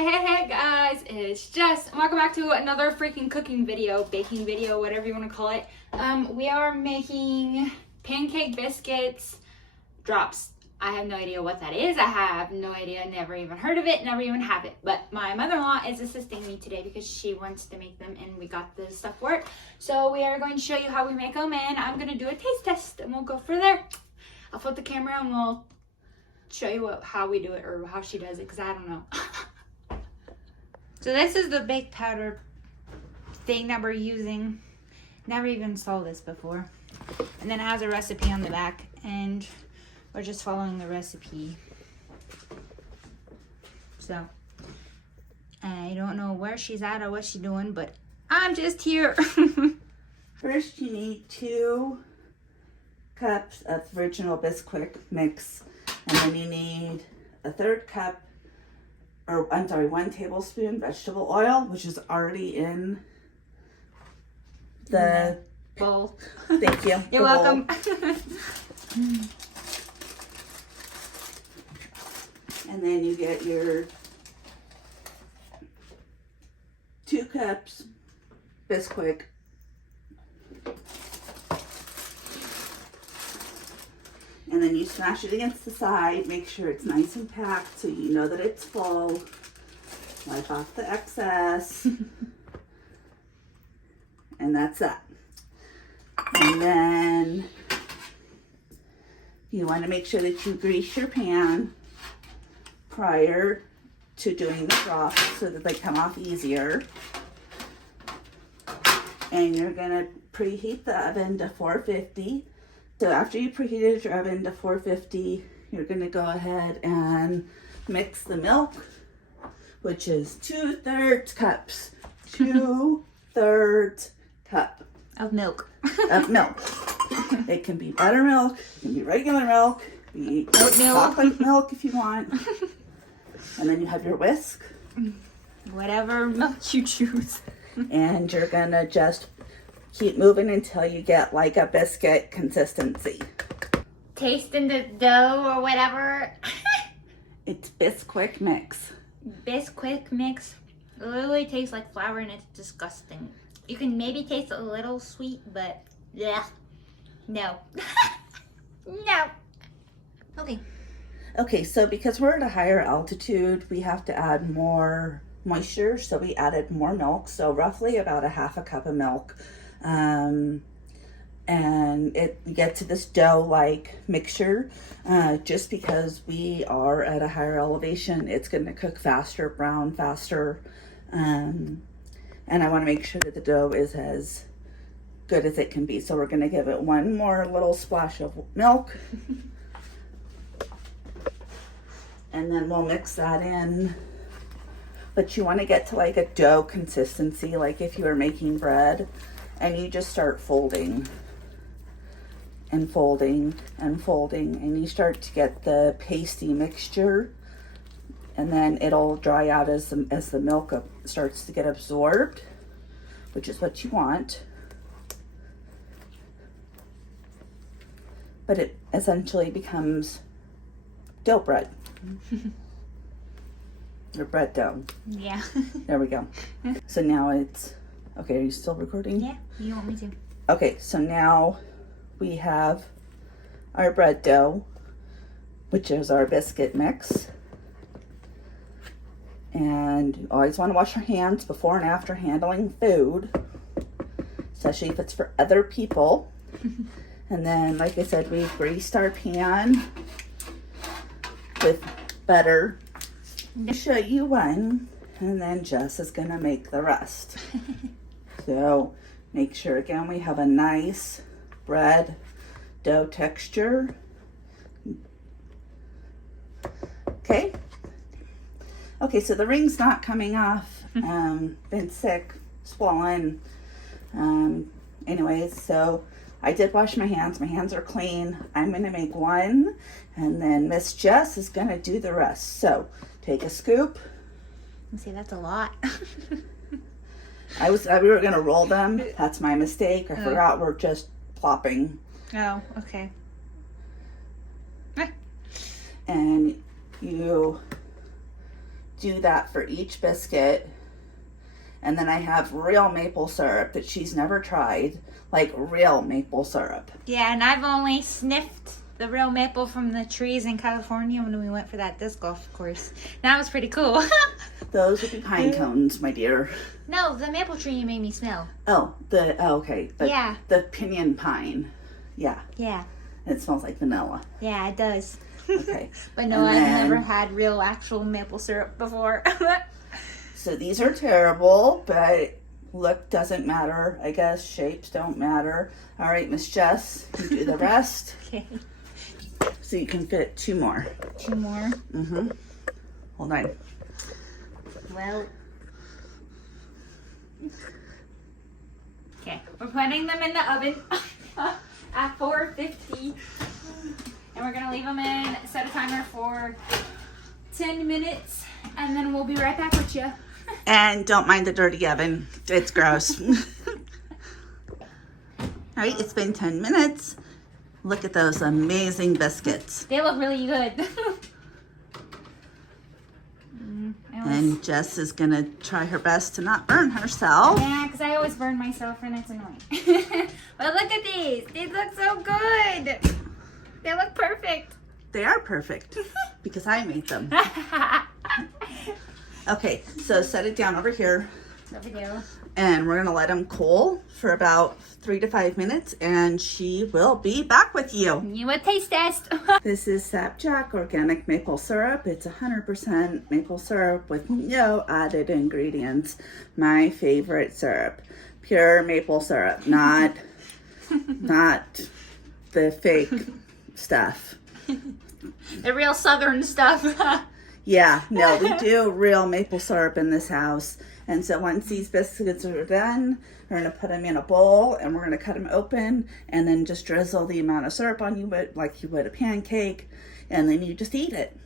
Hey guys, it's Jess and welcome back to another freaking cooking video, baking video, whatever you want to call it. We are making pancake biscuits drops. I have no idea what that is. I have no idea, never even heard of it, never even have it. But my mother-in-law is assisting me today because she wants to make them and we got the stuff for it. So we are going to show you how we make them and I'm going to do a taste test and we'll go from there. I'll flip the camera and we'll show you how we do it or how she does it because I don't know. So this is the baked powder thing that we're using. Never even saw this before. And then it has a recipe on the back and we're just following the recipe. So I don't know where she's at or what she's doing, but I'm just here. First you need 2 cups of original Bisquick mix, and then you need a 1/3 cup, or I'm sorry, 1 tablespoon vegetable oil, which is already in the bowl. Thank you. You're welcome. And then you get your 2 cups Bisquick. And then you smash it against the side, make sure it's nice and packed so you know that it's full. Wipe off the excess. And that's that. And then you want to make sure that you grease your pan prior to doing the drops so that they come off easier. And you're going to preheat the oven to 450. So after you preheated your oven to 450, you're going to go ahead and mix the milk, which is 2/3 cups. 2/3 cup Of milk. of milk. It can be buttermilk, it can be regular milk, it can be chocolate milk if you want. And then you have your whisk. Whatever milk you choose. And you're going to just keep moving until you get like a biscuit consistency. Tasting the dough or whatever. It's Bisquick mix. Bisquick mix. It literally tastes like flour and it's disgusting. You can maybe taste a little sweet, but yeah. No. No. Okay. Okay, so because we're at a higher altitude, we have to add more moisture. So we added more milk. So roughly about 1/2 cup of milk. And you get to this dough-like mixture. Just because we are at a higher elevation, it's going to cook faster, brown faster. And I want to make sure that the dough is as good as it can be. So we're going to give it 1 more little splash of milk. And then we'll mix that in. But you want to get to like a dough consistency, like if you were making bread. And you just start folding and folding and folding. And you start to get the pasty mixture. And then it'll dry out as the milk starts to get absorbed, which is what you want. But it essentially becomes dough bread. Or bread dough. Yeah. There we go. So now it's, okay, are you still recording? Yeah, you want me to. Okay, so now we have our bread dough, which is our biscuit mix. And you always want to wash your hands before and after handling food, especially if it's for other people. And then, like I said, we greased our pan with butter. I'll show you one, and then Jess is going to make the rest. So make sure, again, we have a nice bread dough texture. Okay. Okay, so the ring's not coming off. Been sick, swollen. Anyways, so I did wash my hands. My hands are clean. I'm going to make one, and then Miss Jess is going to do the rest. So take a scoop. See, that's a lot. We were going to roll them. That's my mistake. I forgot we're just plopping. Oh, okay. And you do that for each biscuit. And then I have real maple syrup that she's never tried, like real maple syrup. Yeah, and I've only sniffed the real maple from the trees in California when we went for that disc golf course. That was pretty cool. Those would be pine cones, my dear. No, the maple tree you made me smell. Oh, okay. Yeah. The pinyon pine. Yeah. Yeah. It smells like vanilla. Yeah, it does. Okay. But no, I've never had real actual maple syrup before. So these are terrible, but look doesn't matter. I guess shapes don't matter. All right, Miss Jess, you do the rest. Okay. So you can fit 2 more. 2 more? Mm-hmm. Hold on. Well. Okay, we're putting them in the oven at 450. And we're gonna leave them in, set a timer for 10 minutes, and then we'll be right back with you. And don't mind the dirty oven. It's gross. All right, it's been 10 minutes. Look at those amazing biscuits. They look really good. And Jess is gonna try her best to not burn herself. Yeah, because I always burn myself and it's annoying. But look at these. These look so good. They look perfect. They are perfect because I made them. Okay, so set it down over here. No video. And we're gonna let them cool for about 3 to 5 minutes, and she will be back with you. You a taste test. This is Sapjack organic maple syrup. It's 100% maple syrup with no added ingredients. My favorite syrup. Pure maple syrup, not the fake stuff. The real southern stuff. Yeah, no, we do real maple syrup in this house. And so once these biscuits are done, we're going to put them in a bowl and we're going to cut them open and then just drizzle the amount of syrup on you like you would a pancake, and then you just eat it.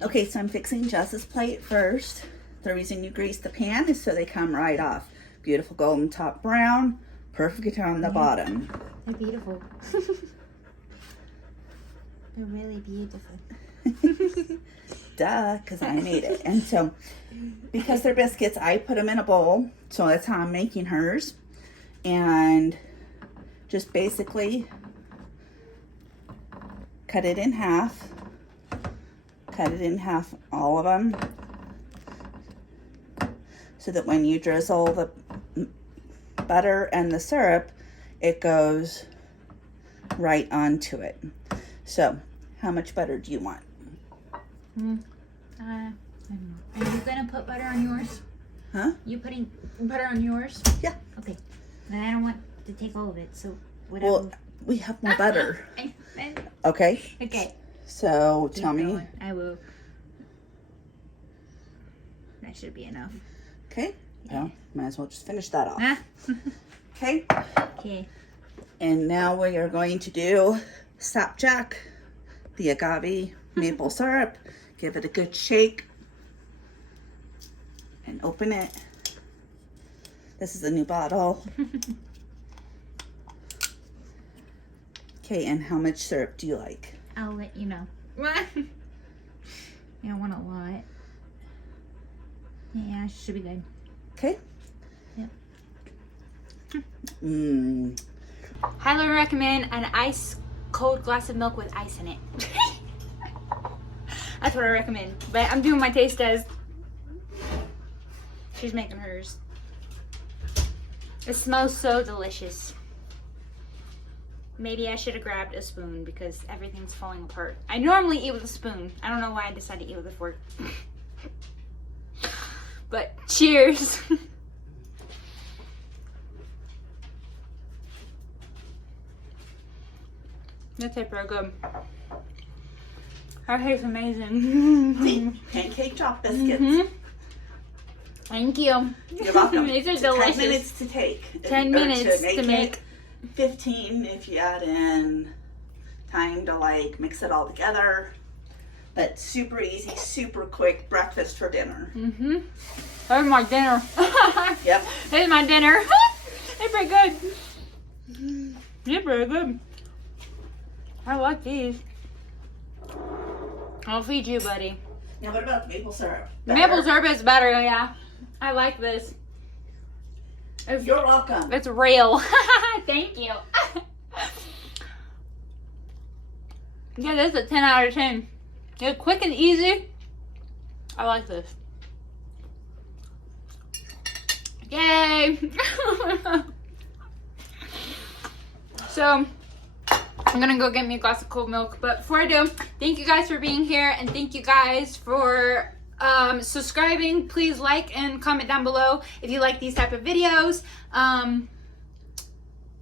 Okay, so I'm fixing Jess's plate first. The reason you grease the pan is so they come right off. Beautiful golden top brown, perfect on the bottom. They're beautiful. They're really beautiful. Duh, because I made it. And so, because they're biscuits, I put them in a bowl. So that's how I'm making hers. And just basically cut it in half. Cut it in half, all of them. So that when you drizzle the butter and the syrup, it goes right onto it. So, how much butter do you want? I don't know. Are you gonna put butter on yours? Huh? You putting butter on yours? Yeah. Okay. But I don't want to take all of it, so whatever. Well, we have more butter. Okay. Okay. So, tell me. Going. I will. That should be enough. Okay. Well, might as well just finish that off. Huh? Okay. Okay. And now we are going to do Sapjack, the agave maple syrup. Give it a good shake and open it. This is a new bottle. Okay, and how much syrup do you like? I'll let you know. You don't want a lot. Yeah, should be good. Okay. Yep. Highly recommend an ice cold glass of milk with ice in it. That's what I recommend. But I'm doing my taste test. She's making hers. It smells so delicious. Maybe I should have grabbed a spoon because everything's falling apart. I normally eat with a spoon. I don't know why I decided to eat with a fork. But cheers. That tastes real good. That tastes amazing. See, pancake chopped biscuits. Thank you. You're welcome. These are It's delicious. 10 minutes to take. 10 minutes to make. It. 15 if you add in time to like mix it all together. But super easy, super quick breakfast for dinner. There's my dinner. Yep. There's my dinner. They're pretty good. They're pretty good. I like these. I'll feed you, buddy. Now what about the maple syrup? Maple syrup is better, yeah. I like this. You're welcome. It's real. Thank you. Yeah, this is a 10 out of 10. It's quick and easy. I like this. Yay! So, I'm gonna go get me a glass of cold milk. But before I do, thank you guys for being here. And thank you guys for subscribing. Please like and comment down below if you like these type of videos.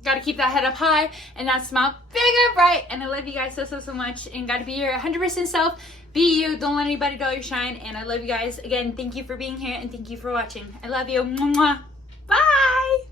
Gotta keep that head up high and that smile big and bright. And I love you guys so much. And gotta be your 100% self. Be you. Don't let anybody dull your shine. And I love you guys. Again, thank you for being here and thank you for watching. I love you. Mwah. Bye.